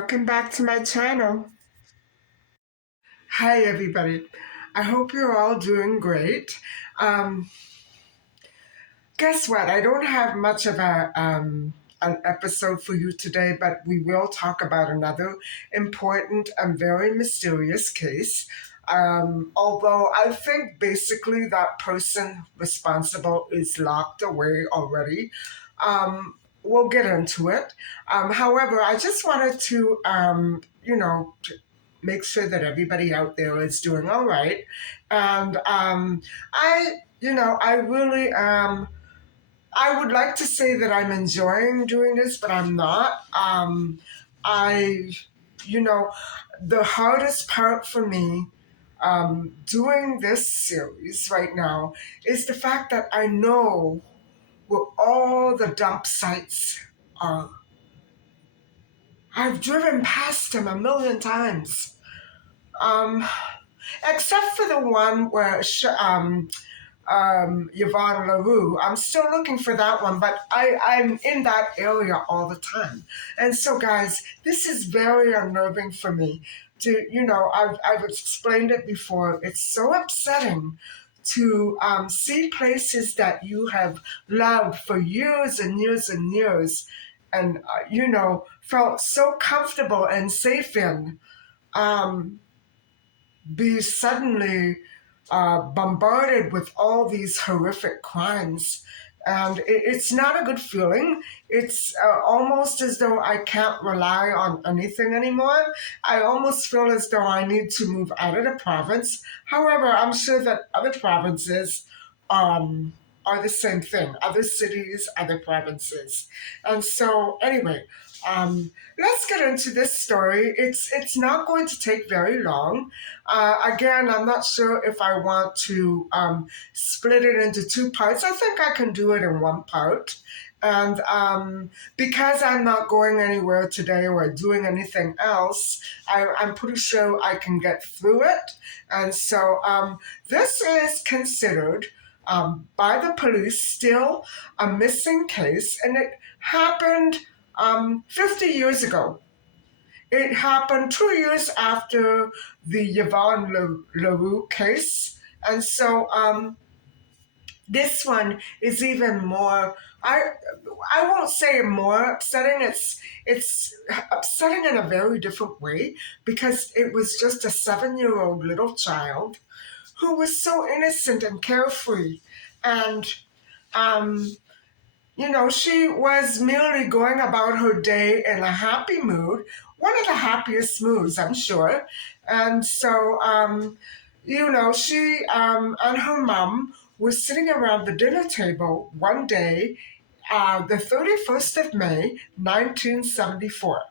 Welcome back to my channel. Hi everybody. I hope you're all doing great. Um, Guess what? I don't have much of an episode for you today, but we will talk about another important and very mysterious case. Although I think basically that person responsible is locked away already. We'll get into it. However, I just wanted to, make sure that everybody out there is doing all right. And I really I would like to say that I'm enjoying doing this, but I'm not. I, you know, the hardest part for me doing this series right now is the fact that I know where all the dump sites are. I've driven past them a million times. Um, Except for the one where Yvonne LaRue. I'm still looking for that one, but I'm in that area all the time. And so, guys, this is very unnerving for me. I've explained it before. It's so upsetting to see places that you have loved for years and years and years and, felt so comfortable and safe in. Um, be suddenly bombarded with all these horrific crimes. And it's not a good feeling. It's almost as though I can't rely on anything anymore. I almost feel as though I need to move out of the province. However, I'm sure that other provinces are the same thing. Other cities, other provinces. And so, anyway, let's get into this story. It's not going to take very long. Again, I'm not sure if I want to split it into two parts. I think I can do it in one part. And because I'm not going anywhere today or doing anything else, I'm pretty sure I can get through it. And so this is considered by the police still a missing case, and it happened 50 years ago. It happened 2 years after the Yvonne LaRue case. And so this one is even more, I won't say more upsetting. It's upsetting in a very different way because it was just a 7-year-old little child who was so innocent and carefree. And she was merely going about her day in a happy mood, one of the happiest moods, I'm sure. And so, she and her mom were sitting around the dinner table one day, the 31st of May, 1974.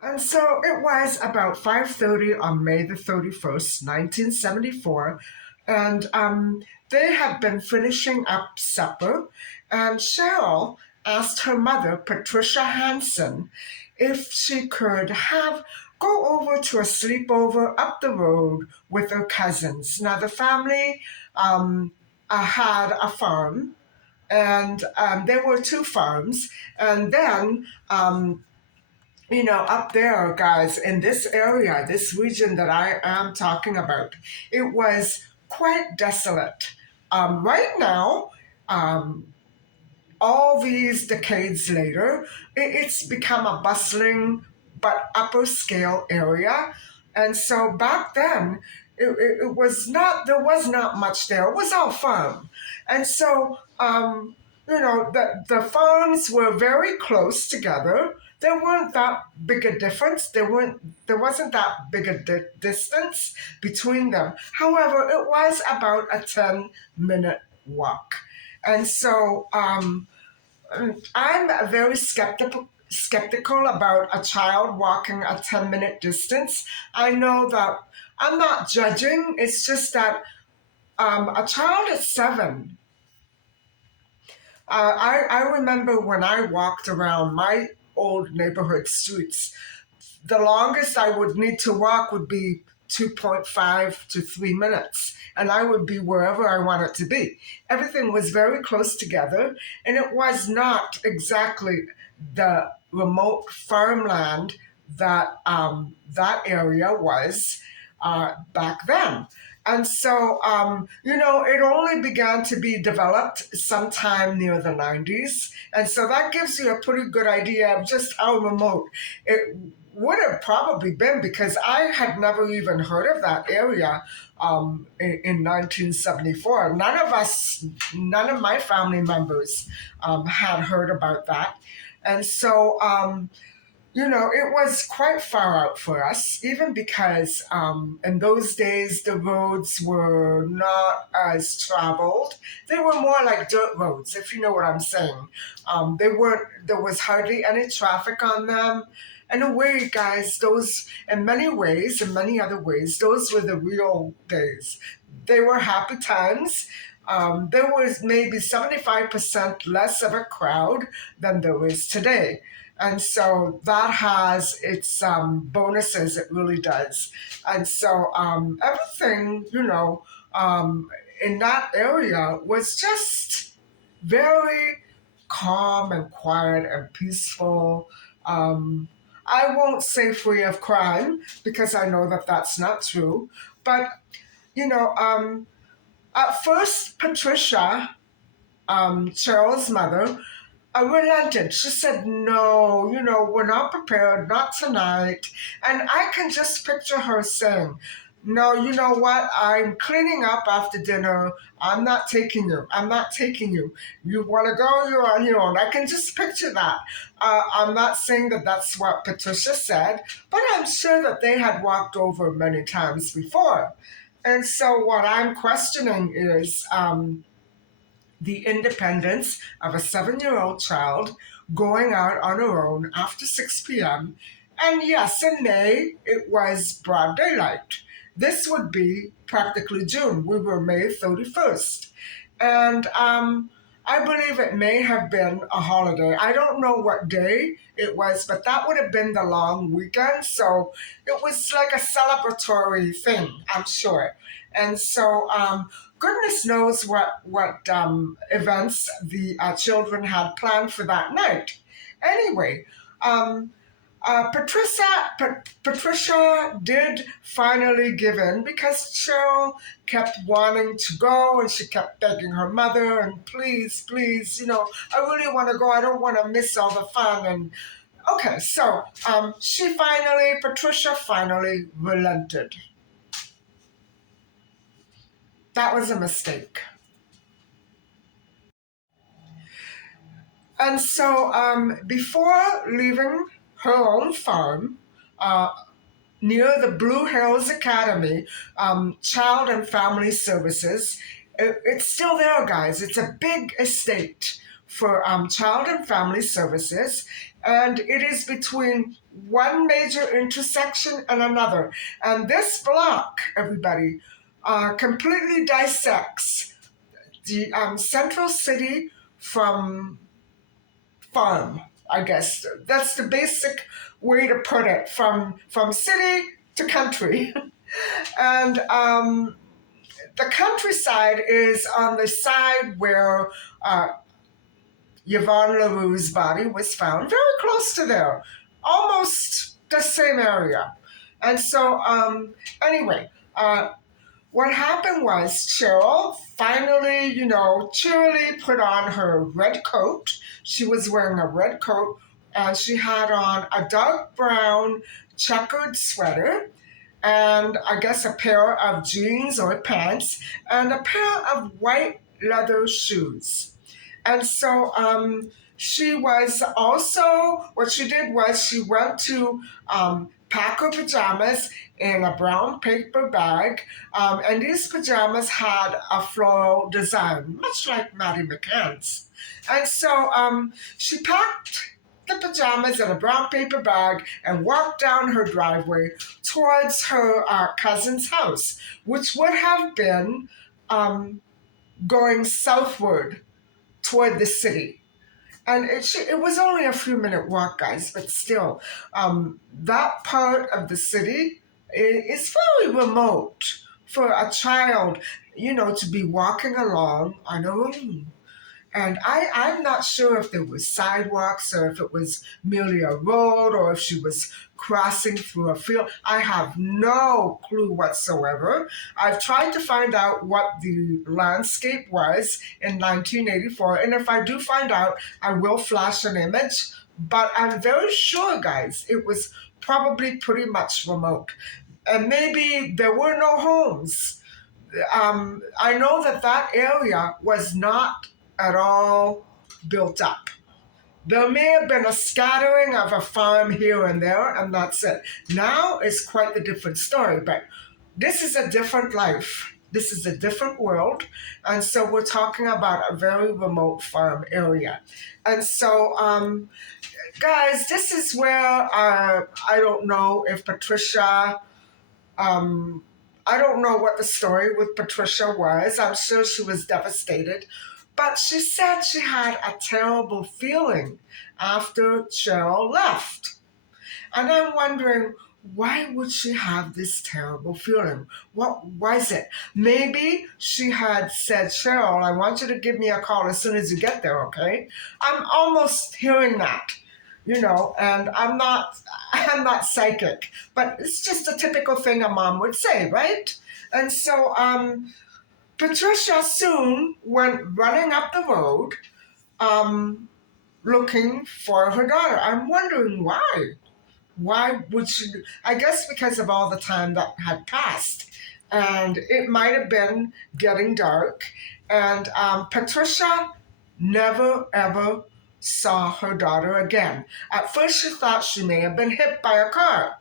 And so it was about 5:30 on May the 31st, 1974, and they had been finishing up supper, and Cheryl asked her mother, Patricia Hanson, if she could go over to a sleepover up the road with her cousins. Now the family had a farm, and there were two farms, and then up there, guys, in this area, this region that I am talking about, it was quite desolate. Right now, all these decades later, it's become a bustling but upper scale area. And so back then, it was not, there was not much there. It was all farm. And so, the farms were very close together. There weren't that big a difference. There wasn't that big a distance between them. However, it was about a 10-minute walk. And so I'm very skeptical about a child walking a 10-minute distance. I know that I'm not judging. It's just that a child at 7. I remember when I walked around my old neighborhood streets, the longest I would need to walk would be 2.5 to 3 minutes, and I would be wherever I wanted to be. Everything was very close together, and it was not exactly the remote farmland that that area was back then. And so, it only began to be developed sometime near the 90s. And so that gives you a pretty good idea of just how remote it would have probably been, because I had never even heard of that area in 1974. None of my family members had heard about that. And so, it was quite far out for us, even because in those days the roads were not as traveled. They were more like dirt roads, if you know what I'm saying. There was hardly any traffic on them. In a way, guys, in many other ways, those were the real days. They were happy times. There was maybe 75% less of a crowd than there is today. And so that has its bonuses, it really does. And so everything, in that area was just very calm and quiet and peaceful. I won't say free of crime, because I know that that's not true. But, at first, Patricia, Cheryl's mother, relented. She said, "No, we're not prepared, not tonight." And I can just picture her saying, "No, you know what? I'm cleaning up after dinner. I'm not taking you. I'm not taking you. You want to go? You're on your own." I can just picture that. I'm not saying that that's what Patricia said, but I'm sure that they had walked over many times before. And so what I'm questioning is, the independence of a 7-year-old child going out on her own after 6 p.m. And yes, in May, it was broad daylight. This would be practically June. We were May 31st. And I believe it may have been a holiday. I don't know what day it was, but that would have been the long weekend. So it was like a celebratory thing, I'm sure. And so goodness knows what events the children had planned for that night. Anyway, um, Patricia did finally give in, because Cheryl kept wanting to go, and she kept begging her mother, and please, please, I really want to go. I don't want to miss all the fun. And okay, so Patricia finally relented. That was a mistake. And so before leaving her own farm, uh, near the Blue Hills Academy, Child and Family Services. It's still there, guys. It's a big estate for Child and Family Services, and it is between one major intersection and another. And this block, everybody, completely dissects the central city from farm. I guess that's the basic way to put it, from city to country. And the countryside is on the side where Yvonne LaRue's body was found, very close to there, almost the same area. And so, anyway, what happened was Cheryl finally, cheerily put on her red coat. She was wearing a red coat, and she had on a dark brown checkered sweater, and I guess a pair of jeans or pants, and a pair of white leather shoes. And so she was also, what she did was she went to pack her pajamas in a brown paper bag. And these pajamas had a floral design, much like Maddie McCann's. And so she packed the pajamas in a brown paper bag and walked down her driveway towards her cousin's house, which would have been going southward toward the city. And it was only a few minute walk, guys, but still, that part of the city It's very remote for a child, to be walking along on her own. And I'm not sure if there was sidewalks or if it was merely a road or if she was crossing through a field. I have no clue whatsoever. I've tried to find out what the landscape was in 1984, and if I do find out, I will flash an image. But I'm very sure, guys, it was probably pretty much remote. And maybe there were no homes. I know that that area was not at all built up. There may have been a scattering of a farm here and there, and that's it. Now it's quite a different story, but this is a different life. This is a different world. And so we're talking about a very remote farm area. And so, guys, this is where I don't know if Patricia I don't know what the story with Patricia was. I'm sure she was devastated. But she said she had a terrible feeling after Cheryl left. And I'm wondering, why would she have this terrible feeling? What was it? Maybe she had said, Cheryl, I want you to give me a call as soon as you get there, okay? I'm almost hearing that, and I'm not psychic, but it's just a typical thing a mom would say, right? And so Patricia soon went running up the road looking for her daughter. I'm wondering why. Why would she? I guess because of all the time that had passed. And it might have been getting dark. And Patricia never, ever saw her daughter again. At first, she thought she may have been hit by a car,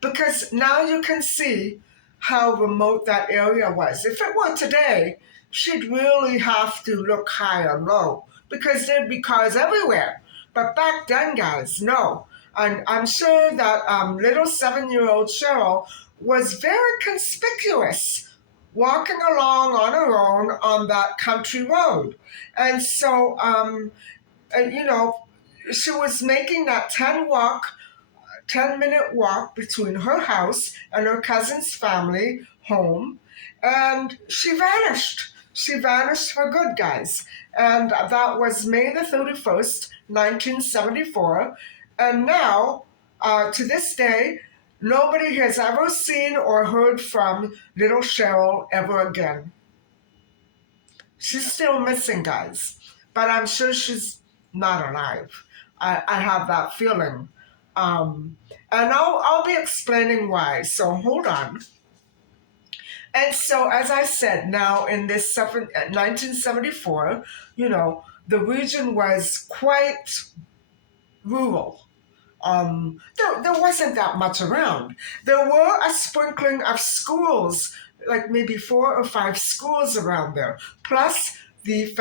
because now you can see how remote that area was. If it were today, she'd really have to look high and low because there'd be cars everywhere. But back then, guys, no. And I'm sure that little 7-year-old Cheryl was very conspicuous walking along on her own on that country road. And so, she was making that 10-minute walk between her house and her cousin's family home, and she vanished. She vanished for good, guys. And that was May the 31st, 1974. And now, to this day, nobody has ever seen or heard from little Cheryl ever again. She's still missing, guys, but I'm sure she's not alive. I have that feeling. And I'll be explaining why. So hold on. And so, as I said, now in this 1974, the region was quite rural. There wasn't that much around. There were a sprinkling of schools, like maybe 4 or 5 schools around there, plus the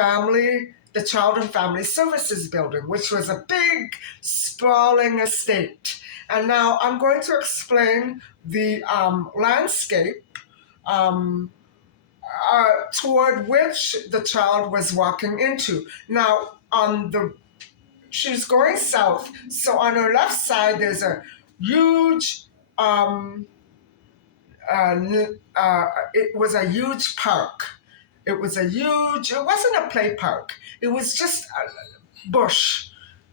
Child and Family Services building, which was a big, sprawling estate. And now I'm going to explain the landscape toward which the child was walking into. Now, she's going south, so on her left side there's a huge it was a huge park. It wasn't a play park. It was just a bush.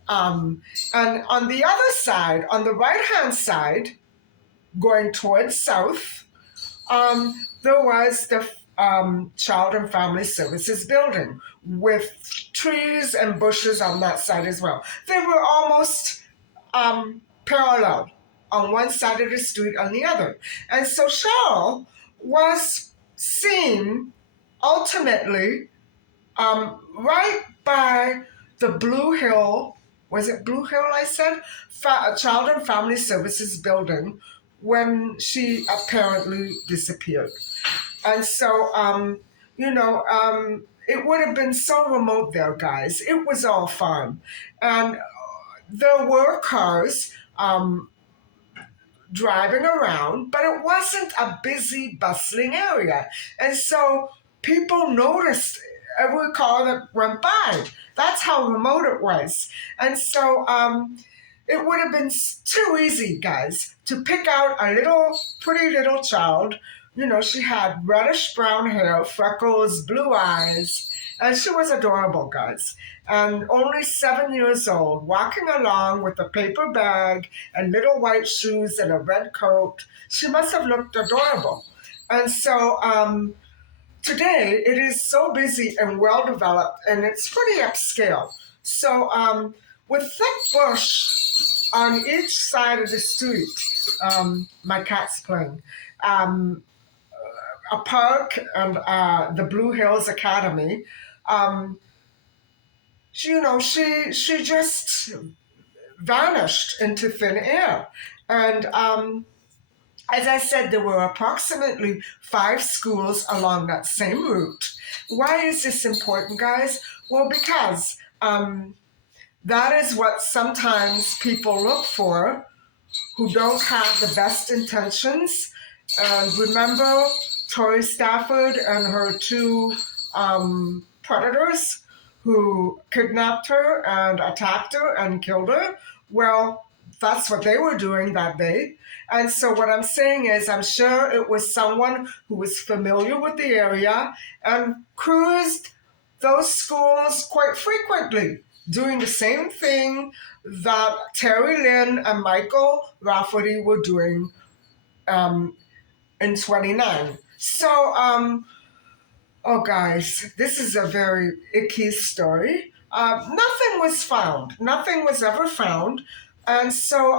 And on the other side, on the right-hand side, going towards south, there was the Child and Family Services building with trees and bushes on that side as well. They were almost parallel on one side of the street and the other. And so Cheryl was seen ultimately right by the Blue Hill, was it Blue Hill I said? Child and Family Services building when she apparently disappeared. And so, it would have been so remote there, guys. It was all farm. And there were cars driving around, but it wasn't a busy, bustling area. And so people noticed every car that went by. That's how remote it was. And so it would have been too easy, guys, to pick out a little, pretty little child. You know, she had reddish brown hair, freckles, blue eyes, and she was adorable, guys. And only 7 years old, walking along with a paper bag and little white shoes and a red coat. She must have looked adorable. And so, today, it is so busy and well developed, and it's pretty upscale. So, with thick bush on each side of the street, my cat's playing, um, a park and the Blue Hills Academy. Um, she just vanished into thin air, and as I said, there were approximately 5 schools along that same route. Why is this important, guys? Well, because that is what sometimes people look for who don't have the best intentions. And remember Tori Stafford and her two predators who kidnapped her and attacked her and killed her? Well, that's what they were doing that day. And so what I'm saying is I'm sure it was someone who was familiar with the area and cruised those schools quite frequently, doing the same thing that Terry Lynn and Michael Rafferty were doing in 29. So, oh guys, this is a very icky story. Nothing was found. Nothing was ever found. And so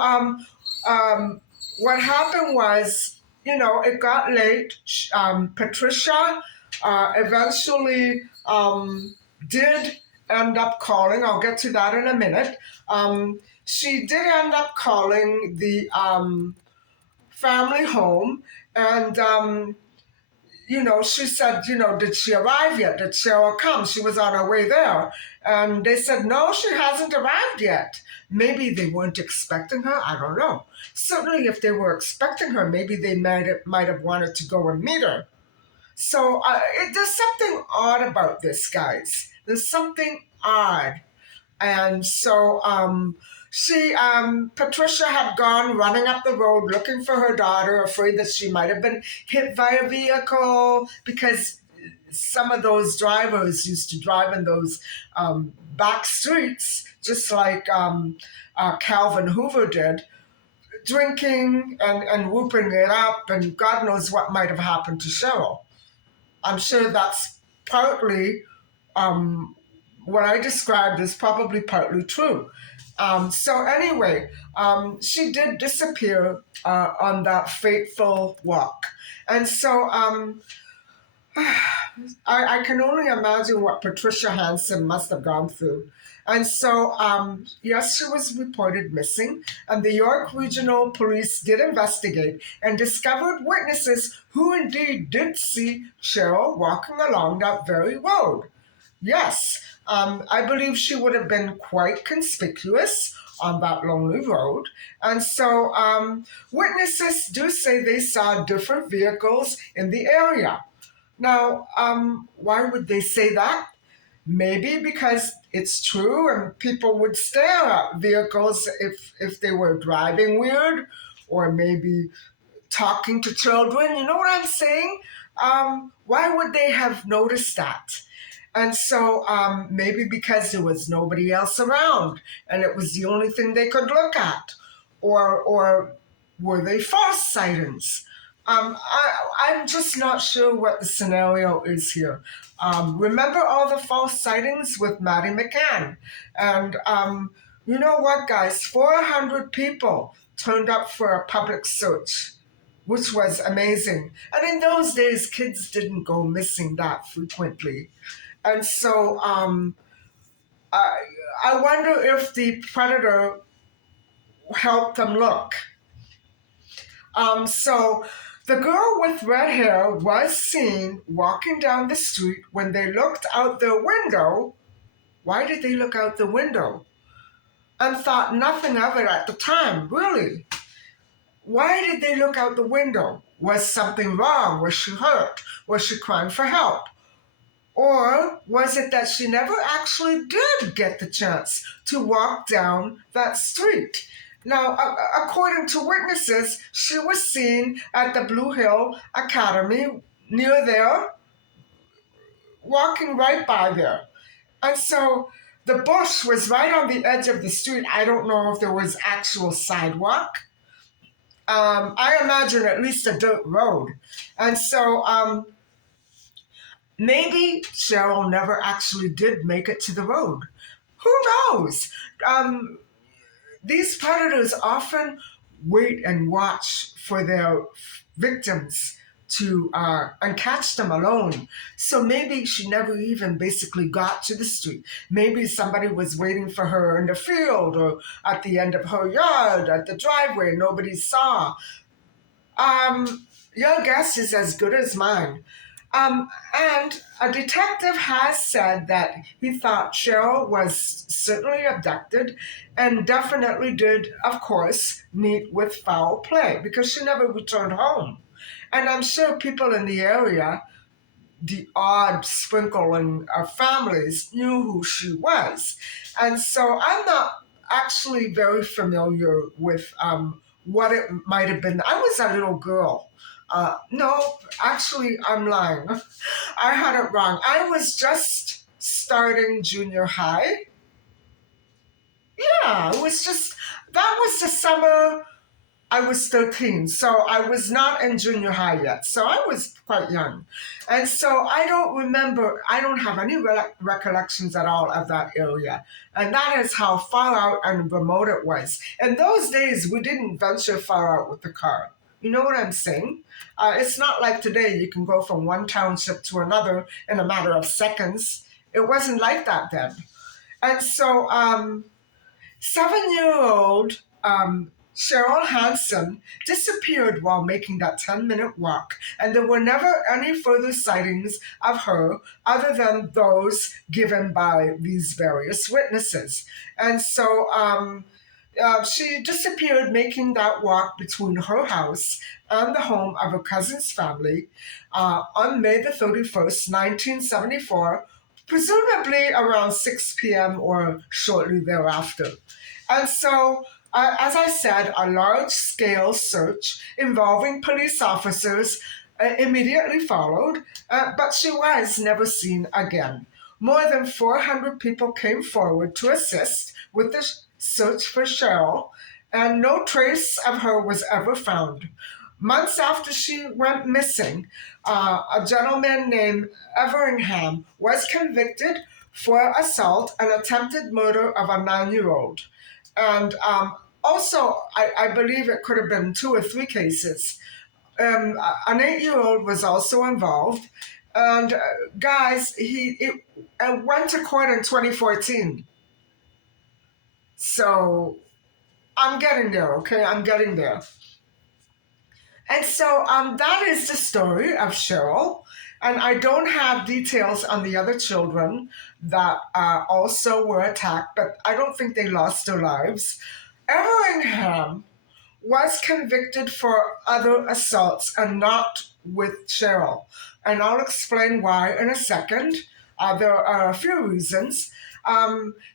what happened was, it got late. Patricia eventually did end up calling. I'll get to that in a minute. She did end up calling the family home, and she said, did she arrive yet? Did Cheryl come? She was on her way there. And they said, no, she hasn't arrived yet. Maybe they weren't expecting her. I don't know. Certainly, if they were expecting her, maybe they might have wanted to go and meet her. So there's something odd about this, guys. There's something odd. And so Patricia had gone running up the road looking for her daughter, afraid that she might have been hit by a vehicle, because some of those drivers used to drive in those back streets, just like Calvin Hoover did, drinking and whooping it up, and God knows what might have happened to Cheryl. I'm sure that's partly what I described is probably partly true. So anyway, she did disappear on that fateful walk. And so I can only imagine what Patricia Hanson must have gone through. And so, yes, she was reported missing, and the York Regional Police did investigate and discovered witnesses who indeed did see Cheryl walking along that very road. Yes, I believe she would have been quite conspicuous on that lonely road. And so witnesses do say they saw different vehicles in the area. Now, why would they say that? Maybe because it's true and people would stare at vehicles if they were driving weird, or maybe talking to children. You know what I'm saying? Why would they have noticed that? And so maybe because there was nobody else around and it was the only thing they could look at. Or were they false sightings? I'm just not sure what the scenario is here. Remember all the false sightings with Maddie McCann? And you know what, guys? 400 people turned up for a public search, which was amazing. And in those days, kids didn't go missing that frequently. And so I wonder if the predator helped them look. So the girl with red hair was seen walking down the street. When they looked out their window, why did they look out the window? And thought nothing of it at the time, really. Why did they look out the window? Was something wrong? Was she hurt? Was she crying for help? Or was it that she never actually did get the chance to walk down that street? Now, according to witnesses, she was seen at the Blue Hill Academy near there, walking right by there. And so the bush was right on the edge of the street. I don't know if there was actual sidewalk. I imagine at least a dirt road. And so maybe Cheryl never actually did make it to the road. Who knows? Um, these predators often wait and watch for their victims to and catch them alone. So maybe she never even basically got to the street. Maybe somebody was waiting for her in the field or at the end of her yard, at the driveway, nobody saw. Your guess is as good as mine. And a detective has said that he thought Cheryl was certainly abducted and definitely did, of course, meet with foul play because she never returned home. And I'm sure people in the area, the odd sprinkling of families, knew who she was. And so I'm not actually very familiar with what it might have been. I was a little girl. No, actually, I'm lying. I had it wrong. I was just starting junior high. Yeah, it was just, that was the summer I was 13, so I was not in junior high yet. So I was quite young. And so I don't remember, I don't have any recollections at all of that area. And that is how far out and remote it was. In those days, we didn't venture far out with the car. You know what I'm saying? It's not like today you can go from one township to another in a matter of seconds. It wasn't like that then. And so 7-year-old Cheryl Hanson disappeared while making that 10-minute walk, and there were never any further sightings of her other than those given by these various witnesses. And so she disappeared making that walk between her house and the home of her cousin's family on May the 31st, 1974, presumably around 6 p.m. or shortly thereafter. And so, as I said, a large scale search involving police officers immediately followed, but she was never seen again. More than 400 people came forward to assist with the search for Cheryl, and no trace of her was ever found. Months after she went missing, a gentleman named Everingham was convicted for assault and attempted murder of a 9-year-old. And also, I believe it could have been two or three cases. An 8-year-old was also involved. And guys, he went to court in 2014. So I'm getting there, okay? I'm getting there. And so that is the story of Cheryl. And I don't have details on the other children that also were attacked, but I don't think they lost their lives. Everingham was convicted for other assaults and not with Cheryl. And I'll explain why in a second. There are a few reasons.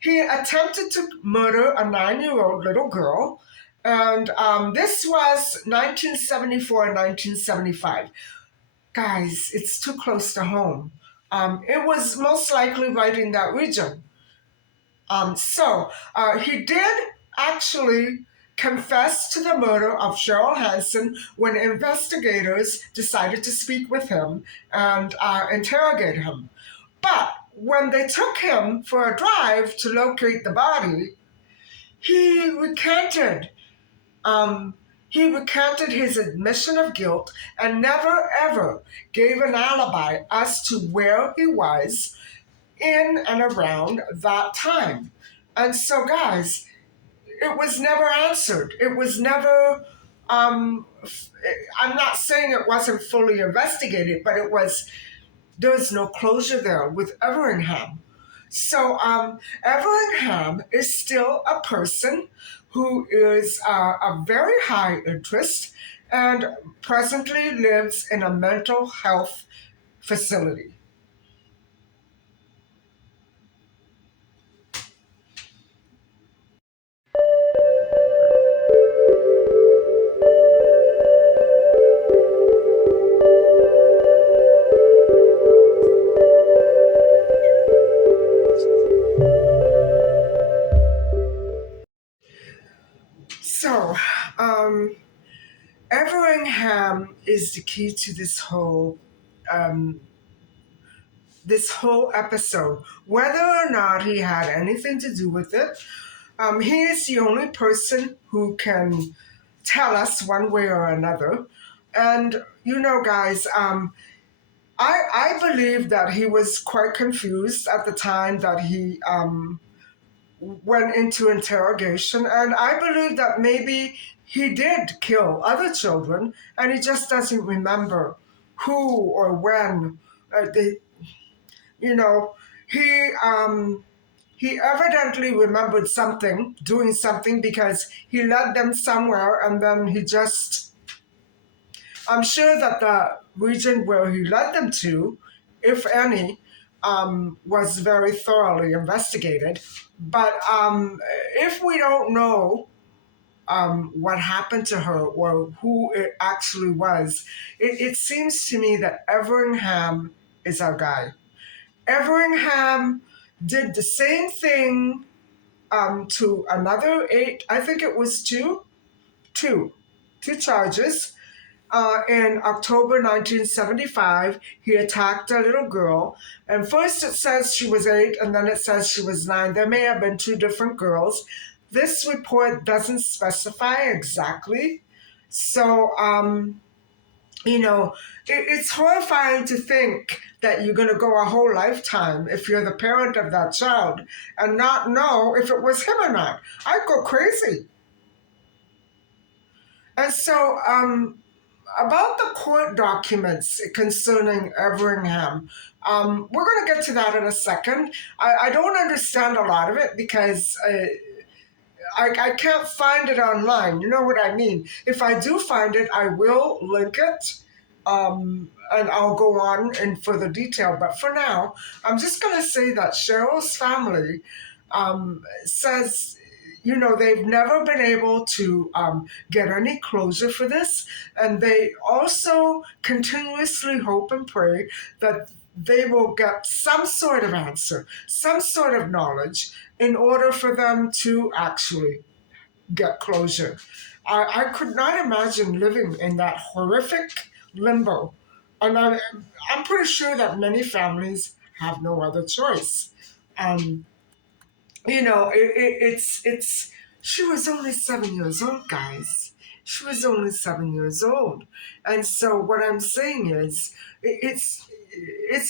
He attempted to murder a 9-year-old little girl, and this was 1974 and 1975. Guys, it's too close to home. It was most likely right in that region. He did actually confess to the murder of Cheryl Hanson when investigators decided to speak with him and interrogate him. But when they took him for a drive to locate the body, he recanted. Um, he recanted his admission of guilt and never ever gave an alibi as to where he was in and around that time. And so, guys, it was never answered. It was never, I'm not saying it wasn't fully investigated, but there's no closure there with Everingham. So, Everingham is still a person who is a very high interest and presently lives in a mental health facility. Everingham is the key to um, this whole episode. Whether or not he had anything to do with it, he is the only person who can tell us one way or another. And guys, I believe that he was quite confused at the time that he went into interrogation, and I believe that maybe he did kill other children, and he just doesn't remember who or when. They, you know, he he evidently remembered something, doing something, because he led them somewhere, and then he just. I'm sure that the region where he led them to, if any, was very thoroughly investigated. But if we don't know what happened to her or who it actually was, it seems to me that Everingham is our guy. Everingham did the same thing to another eight, I think it was two charges. In October 1975, he attacked a little girl. And first it says she was 8, and then it says she was 9. There may have been 2 different girls. This report doesn't specify exactly. So, it's horrifying to think that you're going to go a whole lifetime, if you're the parent of that child, and not know if it was him or not. I'd go crazy. And so, about the court documents concerning Everingham, we're going to get to that in a second. I don't understand a lot of it because I can't find it online. You know what I mean? If I do find it, I will link it, and I'll go on in further detail. But for now, I'm just going to say that Cheryl's family says, they've never been able to get any closure for this. And they also continuously hope and pray that they will get some sort of answer, some sort of knowledge in order for them to actually get closure. I could not imagine living in that horrific limbo. And I'm pretty sure that many families have no other choice. It's she was only 7 years old, guys. She was only 7 years old. And so what I'm saying is it's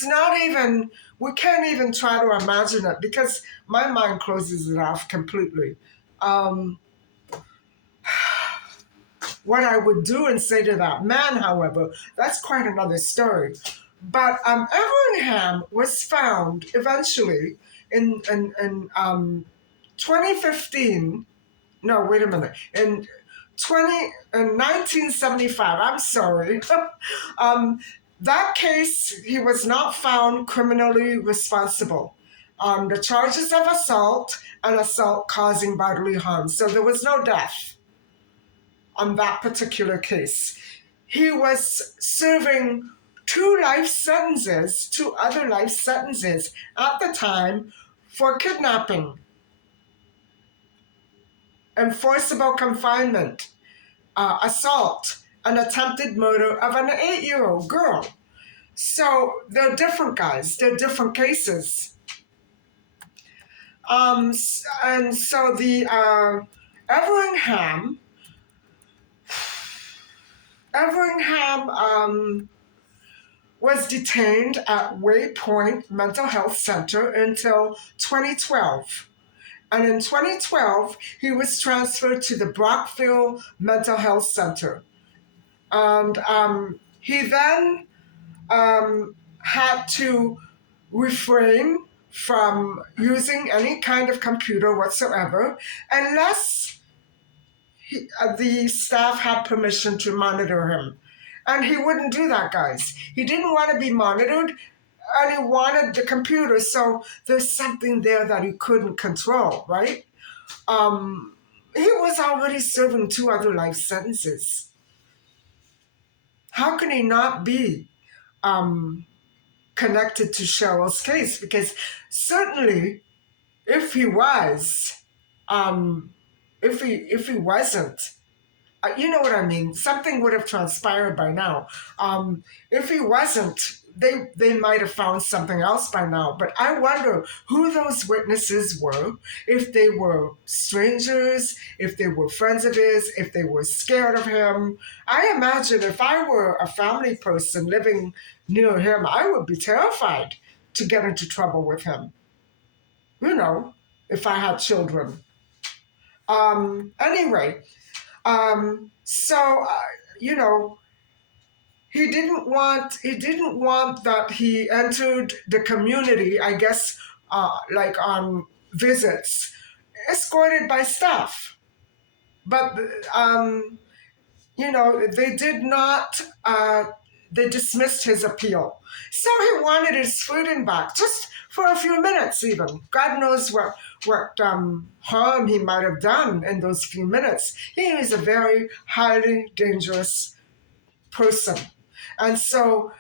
not even, we can't even try to imagine it, because my mind closes it off completely. What I would do and say to that man, however, that's quite another story. But Everingham was found eventually in 2015. No, wait a minute. In 1975, I'm sorry. That case, he was not found criminally responsible on the charges of assault and assault causing bodily harm. So there was no death on that particular case. He was serving 2 other life sentences at the time for kidnapping, enforceable confinement, assault, and attempted murder of an 8-year-old girl. So they're different, guys. They're different cases. And so the Everingham was detained at Waypoint Mental Health Center until 2012. And in 2012, he was transferred to the Brockville Mental Health Center. And he then had to refrain from using any kind of computer whatsoever unless the staff had permission to monitor him. And he wouldn't do that, guys. He didn't want to be monitored, and he wanted the computer, so there's something there that he couldn't control, right? He was already serving 2 other life sentences. How can he not be connected to Cheryl's case? Because certainly, if he was, if he wasn't, You know what I mean? Something would have transpired by now. If he wasn't, they might have found something else by now. But I wonder who those witnesses were, if they were strangers, if they were friends of his, if they were scared of him. I imagine if I were a family person living near him, I would be terrified to get into trouble with him. You know, if I had children. Anyway, so you know, he didn't want that he entered the community, I guess, like on visits, escorted by staff. But they did not. They dismissed his appeal. So he wanted his freedom back, just for a few minutes, even. God knows what harm he might have done in those few minutes. He is a very highly dangerous person. And so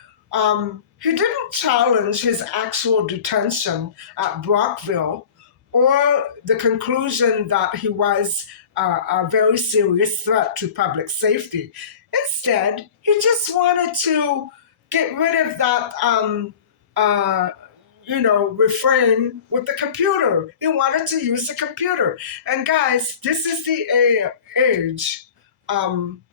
he didn't challenge his actual detention at Brockville or the conclusion that he was a very serious threat to public safety. Instead, he just wanted to get rid of that uh, refrain with the computer. He wanted to use the computer. And guys, this is the age.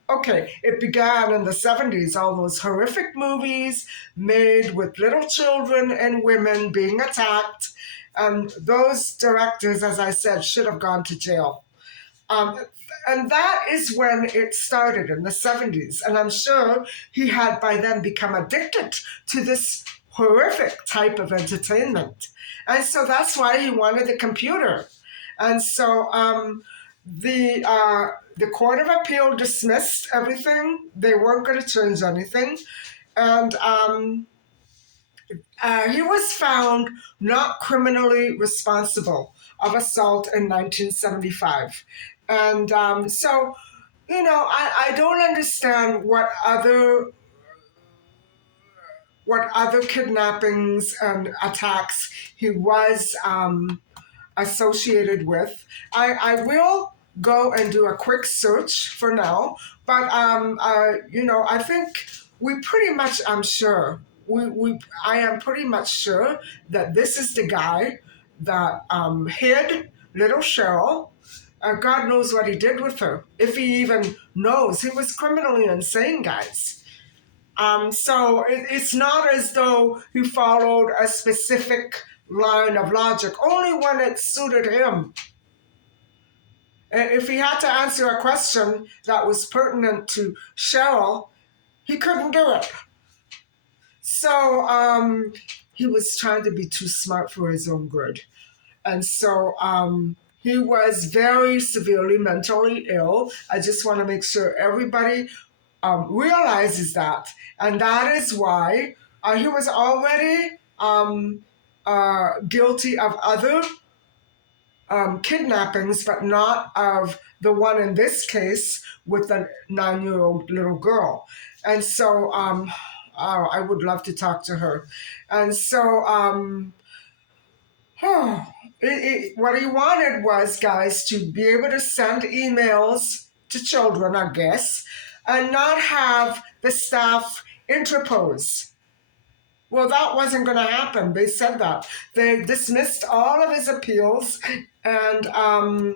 Okay, it began in the 70s, all those horrific movies made with little children and women being attacked. And those directors, as I said, should have gone to jail. Um, and that is when it started in the 70s. And I'm sure he had by then become addicted to this horrific type of entertainment. And so that's why he wanted the computer. And so the Court of Appeal dismissed everything. They weren't going to change anything. And he was found not criminally responsible of assault in 1975. And so, I don't understand what other kidnappings and attacks he was associated with. I will go and do a quick search for now, but I think we pretty much, I'm sure, I am pretty much sure that this is the guy that hid little Cheryl. God knows what he did with her, if he even knows. He was criminally insane, guys. So it's not as though he followed a specific line of logic, only when it suited him. If he had to answer a question that was pertinent to Cheryl, he couldn't do it. So he was trying to be too smart for his own good. And so he was very severely mentally ill. I just want to make sure everybody realizes that. And that is why he was already guilty of other kidnappings, but not of the one in this case with the 9-year-old little girl. And so I would love to talk to her. And so what he wanted was, guys, to be able to send emails to children, I guess, and not have the staff interpose. Well, that wasn't going to happen. They said that. They dismissed all of his appeals, and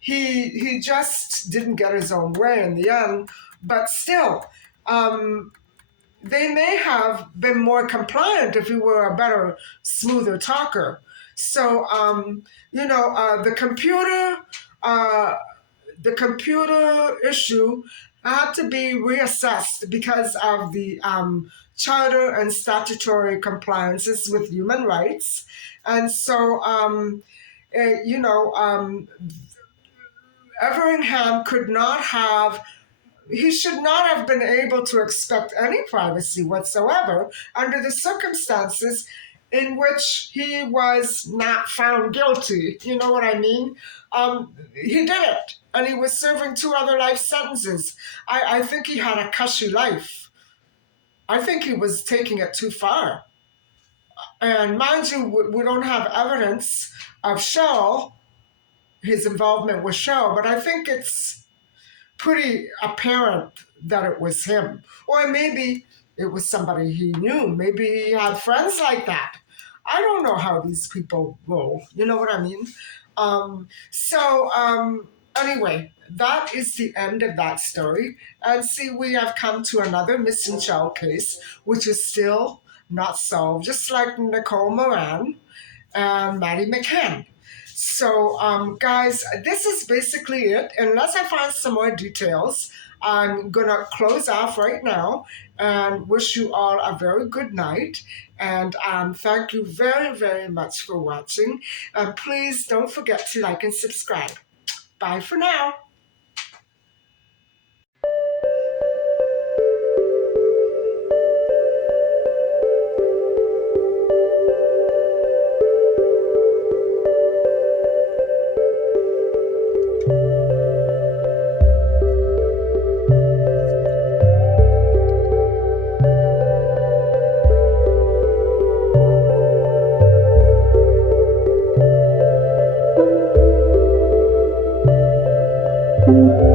he just didn't get his own way in the end. But still, they may have been more compliant if he were a better, smoother talker. So, the computer issue had to be reassessed because of the charter and statutory compliances with human rights. And so, Everingham he should not have been able to expect any privacy whatsoever under the circumstances in which he was not found guilty. You know what I mean? He did it, and he was serving 2 other life sentences. I think he had a cushy life. I think he was taking it too far. And mind you, we don't have evidence of Cheryl, his involvement with Cheryl, but I think it's pretty apparent that it was him. Or maybe it was somebody he knew. Maybe he had friends like that. I don't know how these people roll. You know what I mean? Anyway, that is the end of that story. And see, we have come to another missing child case, which is still not solved, just like Nicole Moran and Maddie McCann. So, guys, this is basically it. Unless I find some more details, I'm going to close off right now and wish you all a very good night. And thank you very, very much for watching. And please don't forget to like and subscribe. Bye for now. Thank you.